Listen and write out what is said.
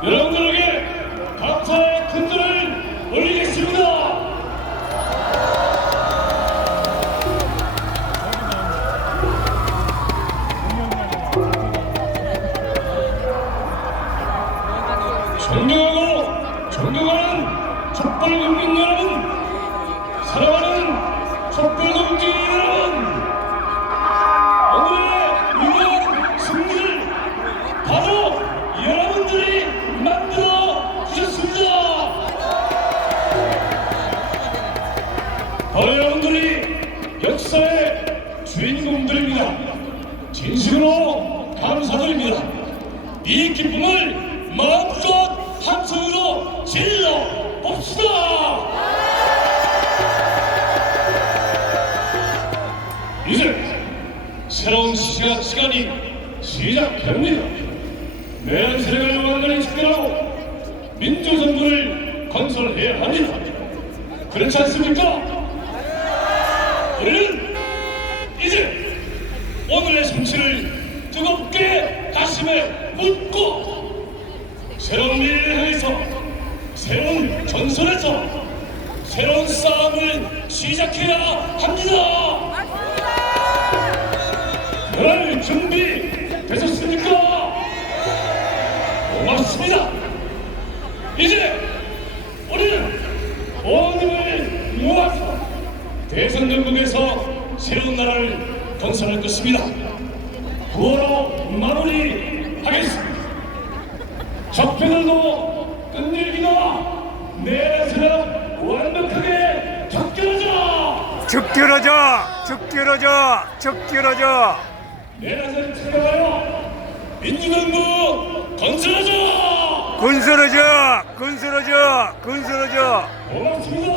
여러분들에게 감사의 큰들을 올리겠습니다. 존경하고 존경하는 촛불 국민 여러분, 사랑하는 촛불 국민 여러분, 여러분들이 역사의 주인공들입니다. 진심으로 감사드립니다. 이 기쁨을 마음껏 함성으로 질러 봅시다. 이제 새로운 시간, 시간이 시작됩니다. 내란 세력을 완전히 척결하고 민주정부를 건설해야 합니다. 그렇지 않습니까? 우리는 이제 오늘의 성취를 뜨겁게 가슴에 묻고 새로운 미래를 향해서 새로운 전선에서 새로운 싸움을 시작해야 합니다. 그럴 준비 되셨습니까? 고맙습니다. 이제 우리는 온 대선 전국에서 새로운 나라를 건설할 것입니다. 구호로 마무리하겠습니다. 적폐들도 끈질기다 내세력 완벽하게 적결하자! 적결하자! 적결하자! 적결하자! 내란을 찾아가요 민주정부 건설하자! 건설하자! 건설하자! 건설하자! 고맙습니다